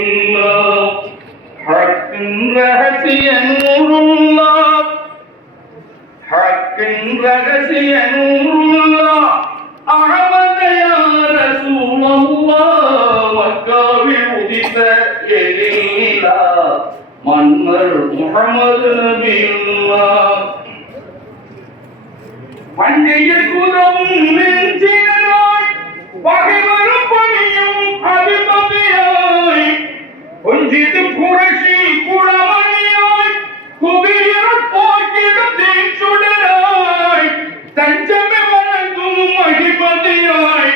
நபியுல்லாஹ் ஹக்கின் ரஹசிய நூருல்லாஹ் ஹக்கின் ரஹசிய நூருல்லாஹ் அஹமது யா ரசூலல்லாஹ் மக்காவில் உதித்த எழிலா மன்னர் முஹம்மது நபியுல்லாஹ் வண்டியில் குதவும் நெஞ்சினாய் பகைவரும் பணியும் அதிபதியாய் கொஞ்சிது குறைசி குளமணியாய் குவியர் போக்கிடும் தீச்சுடராய் தஞ்சமே வழங்கும் அதிபதியாய்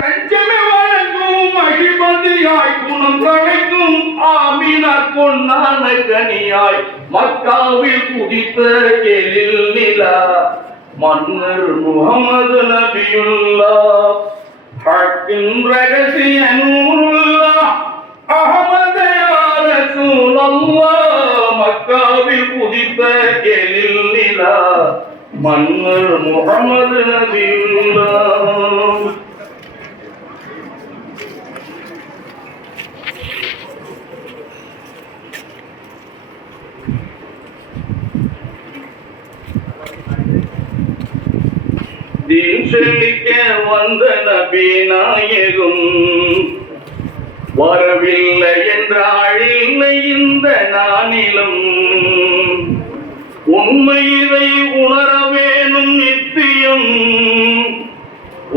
தஞ்சமே வழங்கும் அதிபதியாய் குணம் தழைக்கும் ஆமினா பொன்னான கனியாய் மக்காவில் குதித்த எழில் நிலா மன்னர் முஹம்மது நபியுல்லாஹ் ஹக்கின் ரஹசிய நூருல்லாஹ் அஹமது யா ரசூலல்லாஹ் மக்காவில் உதித்த எழில் நிலா மன்னர் முஹம்மது நபியுல்லாஹ் தீன் செழிக்க வந்த நபி நாயகம் வரவில்லை என்றாழில்லை இந்த நானிலம் உண்மை இதை உணர வேணும் நித்தியம்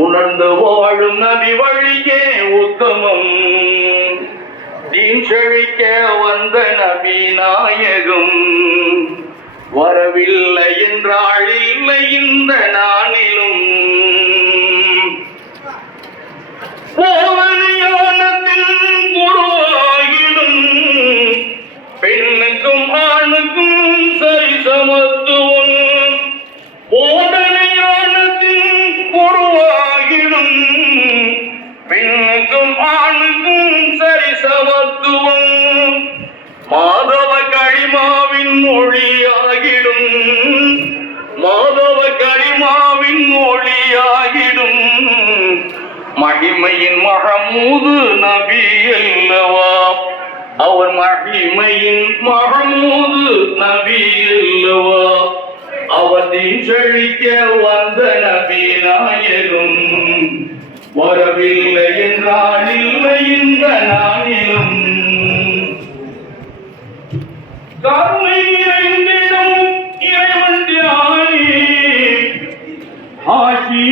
உணர்ந்து வாழும் நபி வழியே உத்தமம் தீன் செழிக்க வந்த நபி நாயகம் வரவில்லை என்றால் இல்லை இந்த நானிலும் போதனையானத்தில் குருவாகிடும் பெண்ணுக்கும் ஆணுக்கும் சரி சமத்துவம் போதனையானத்தில் குருவாகிடும் பெண்ணுக்கும் ஆணுக்கும் சரி சமத்துவம் மாதவ களிமாவின் மொழியாகிடும் மாதவ களிமாவின் மொழியாகிடும் மகிமையின் மஹமூது நபி அல்லவா அவர் மகிமையின் மஹமூது நபி அல்லவா அவர் தீன் செழிக்க வந்த நபி நாயகம் வரவில்லை என்றால் இல்லை இந்த நானிலும் கருணை நிறைந்திடும் இறைவன் தியானி ஆசி